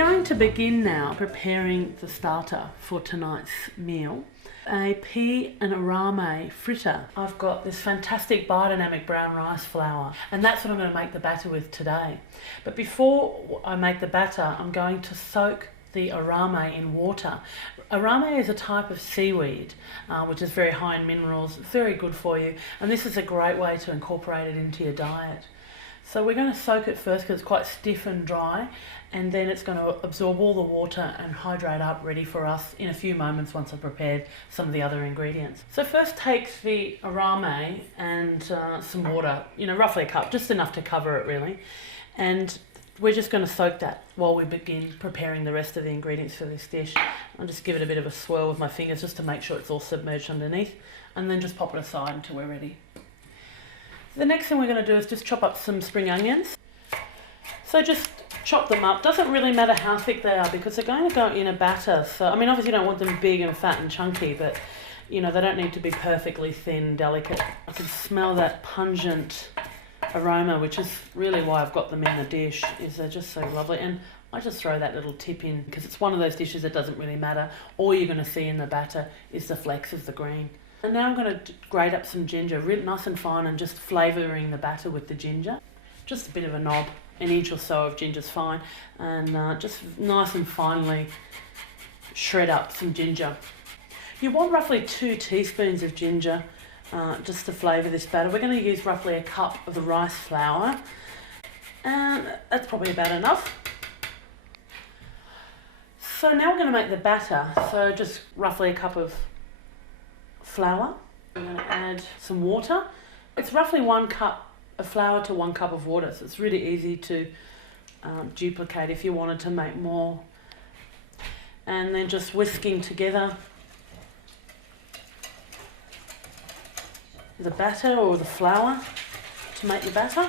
going to begin now preparing the starter for tonight's meal. A pea and arame fritter. I've got this fantastic biodynamic brown rice flour, and that's what I'm going to make the batter with today. But before I make the batter, I'm going to soak the arame in water. Arame is a type of seaweed which is very high in minerals, very good for you, and this is a great way to incorporate it into your diet. So we're going to soak it first because it's quite stiff and dry, and then it's going to absorb all the water and hydrate up, ready for us in a few moments once I've prepared some of the other ingredients. So first take the arame and some water, roughly a cup, just enough to cover it really, and we're just going to soak that while we begin preparing the rest of the ingredients for this dish. I'll just give it a bit of a swirl with my fingers just to make sure it's all submerged underneath, and then just pop it aside until we're ready. The next thing we're going to do is just chop up some spring onions. So just chop them up. Doesn't really matter how thick they are because they're going to go in a batter. So, obviously you don't want them big and fat and chunky, but they don't need to be perfectly thin, delicate. I can smell that pungent aroma, which is really why I've got them in the dish, is they're just so lovely. And I just throw that little tip in because it's one of those dishes that doesn't really matter. All you're going to see in the batter is the flecks of the green. And now I'm going to grate up some ginger, really nice and fine, and just flavouring the batter with the ginger. Just a bit of a knob, an inch or so of ginger's fine, and just nice and finely shred up some ginger. You want roughly 2 teaspoons of ginger just to flavour this batter. We're going to use roughly a cup of the rice flour, and that's probably about enough. So now we're going to make the batter, so just roughly a cup of flour. I'm going to add some water. It's roughly 1 cup of flour to 1 cup of water, so it's really easy to duplicate if you wanted to make more. And then just whisking together the batter or the flour to make your batter,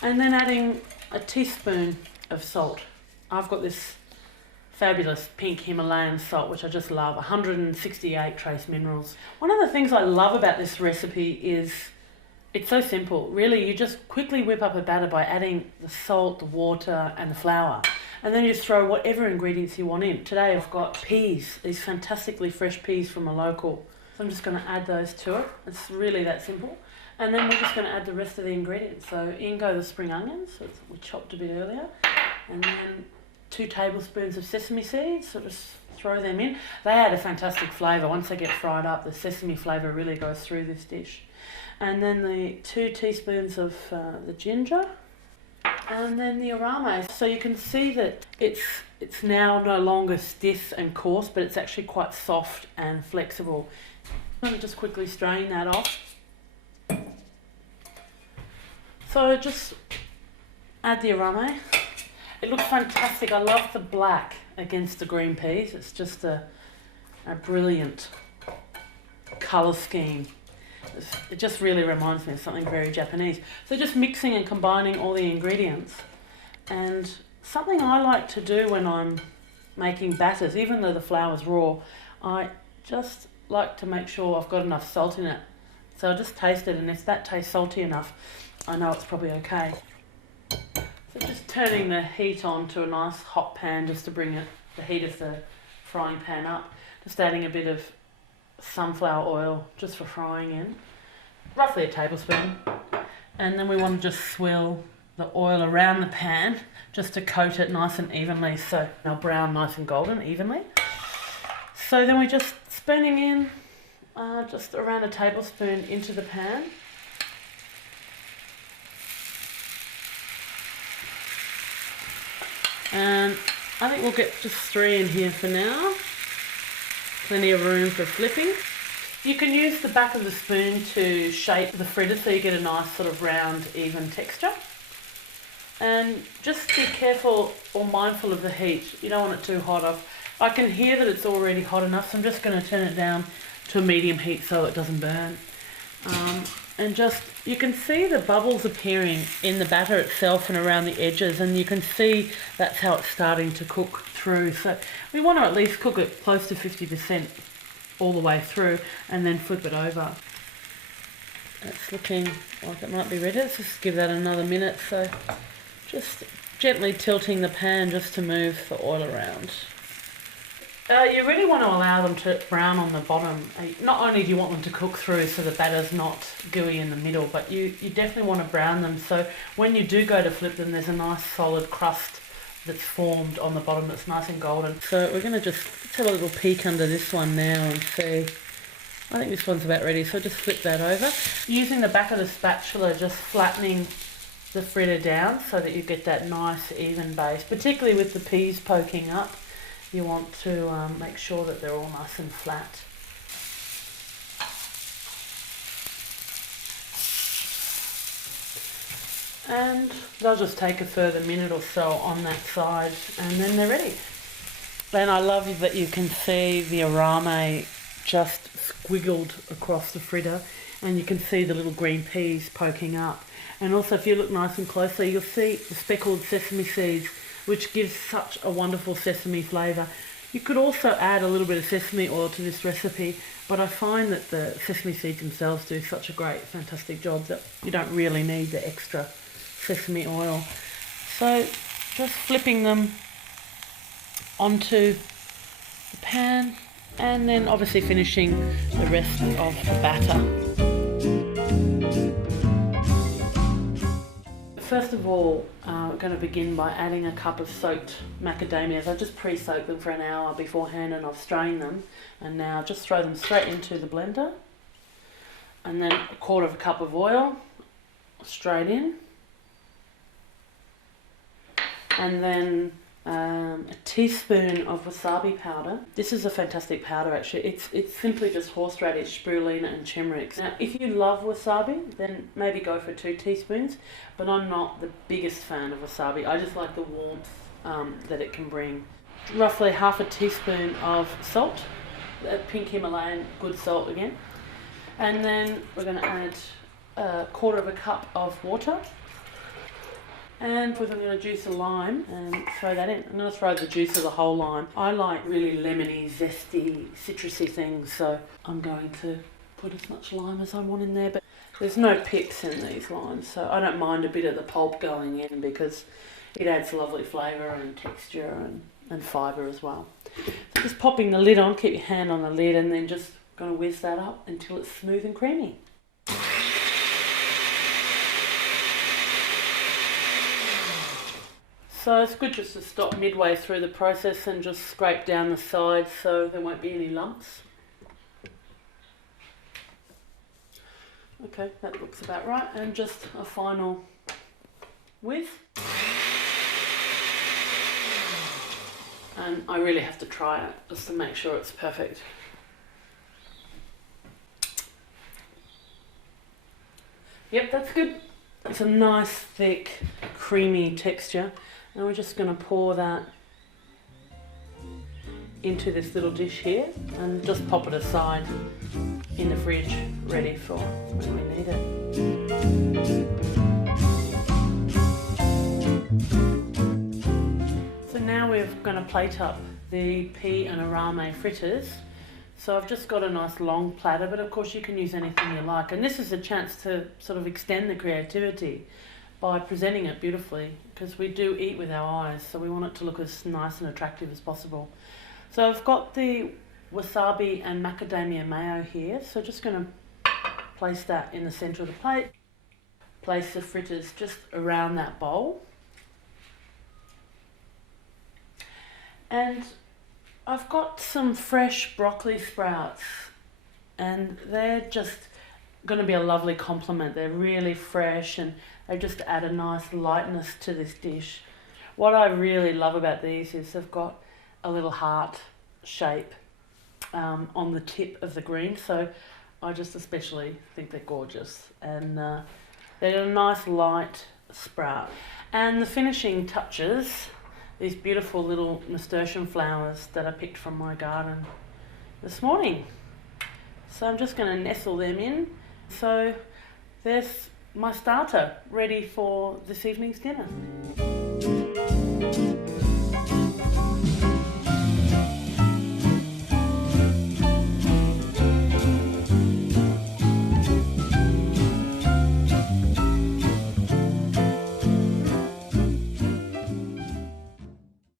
and then adding a teaspoon of salt. I've got this fabulous pink Himalayan salt, which I just love, 168 trace minerals. One of the things I love about this recipe is it's so simple. Really, you just quickly whip up a batter by adding the salt, the water, and the flour. And then you just throw whatever ingredients you want in. Today I've got peas, these fantastically fresh peas from a local. So I'm just going to add those to it. It's really that simple. And then we're just going to add the rest of the ingredients. So in go the spring onions, so we chopped a bit earlier. And then 2 tablespoons of sesame seeds, so just throw them in. They add a fantastic flavour. Once they get fried up, the sesame flavour really goes through this dish. And then the 2 teaspoons of the ginger, and then the arame. So you can see that it's now no longer stiff and coarse, but it's actually quite soft and flexible. I'm going to just quickly strain that off. So just add the arame. It looks fantastic. I love the black against the green peas. It's just a brilliant colour scheme. It just really reminds me of something very Japanese. So just mixing and combining all the ingredients. And something I like to do when I'm making batters, even though the flour's raw, I just like to make sure I've got enough salt in it. So I'll just taste it, and if that tastes salty enough, I know it's probably okay. So just turning the heat on to a nice hot pan just to bring the heat of the frying pan up. Just adding a bit of sunflower oil just for frying in, roughly a tablespoon. And then we want to just swirl the oil around the pan just to coat it nice and evenly, so they'll brown nice and golden evenly. So then we're just spooning in just around a tablespoon into the pan. And I think we'll get just 3 in here for now. Plenty of room for flipping. You can use the back of the spoon to shape the fritters so you get a nice sort of round, even texture. And just be careful or mindful of the heat. You don't want it too hot. I can hear that it's already hot enough, so I'm just going to turn it down to a medium heat so it doesn't burn. And just, you can see the bubbles appearing in the batter itself and around the edges, and you can see that's how it's starting to cook through. So we want to at least cook it close to 50% all the way through, and then flip it over. It's looking like it might be ready. Let's just give that another minute. So just gently tilting the pan just to move the oil around. You really want to allow them to brown on the bottom. Not only do you want them to cook through so the batter's not gooey in the middle, but you definitely want to brown them so when you do go to flip them, there's a nice solid crust that's formed on the bottom that's nice and golden. So we're going to just have a little peek under this one now and see. I think this one's about ready, so just flip that over. Using the back of the spatula, just flattening the fritter down so that you get that nice even base, particularly with the peas poking up. You want to make sure that they're all nice and flat. And they'll just take a further minute or so on that side and then they're ready. And I love that you can see the arame just squiggled across the fritter and you can see the little green peas poking up. And also if you look nice and closely, you'll see the speckled sesame seeds, which gives such a wonderful sesame flavour. You could also add a little bit of sesame oil to this recipe, but I find that the sesame seeds themselves do such a great, fantastic job that you don't really need the extra sesame oil. So just flipping them onto the pan and then obviously finishing the rest of the batter. First of all, we're going to begin by adding a cup of soaked macadamias. I just pre-soaked them for an hour beforehand and I've strained them. And now just throw them straight into the blender. And then a quarter of a cup of oil, straight in. And then a teaspoon of wasabi powder. This is a fantastic powder actually. It's simply just horseradish, spirulina and turmeric. Now if you love wasabi then maybe go for 2 teaspoons, but I'm not the biggest fan of wasabi. I just like the warmth that it can bring. Roughly half a teaspoon of salt, pink Himalayan good salt again. And then we're going to add a quarter of a cup of water. And I'm going to juice a lime and throw that in. I'm going to throw the juice of the whole lime. I like really lemony, zesty, citrusy things, so I'm going to put as much lime as I want in there. But there's no pips in these limes, so I don't mind a bit of the pulp going in because it adds lovely flavour and texture and fibre as well. So just popping the lid on, keep your hand on the lid and then just going to whiz that up until it's smooth and creamy. So it's good just to stop midway through the process and just scrape down the sides so there won't be any lumps. Okay, that looks about right. And just a final whiz. And I really have to try it just to make sure it's perfect. Yep, that's good. It's a nice, thick, creamy texture. And we're just going to pour that into this little dish here and just pop it aside in the fridge, ready for when we need it. So now we're going to plate up the pea and arame fritters. So I've just got a nice long platter, but of course you can use anything you like. And this is a chance to sort of extend the creativity by presenting it beautifully, because we do eat with our eyes, so we want it to look as nice and attractive as possible. So I've got the wasabi and macadamia mayo here, so just going to place that in the centre of the plate. Place the fritters just around that bowl. And I've got some fresh broccoli sprouts, and they're just going to be a lovely complement. They're really fresh and they just add a nice lightness to this dish. What I really love about these is they've got a little heart shape on the tip of the green, so I just especially think they're gorgeous, and they're a nice light sprout. And the finishing touches, these beautiful little nasturtium flowers that I picked from my garden this morning. So I'm just going to nestle them in. So there's my starter ready for this evening's dinner.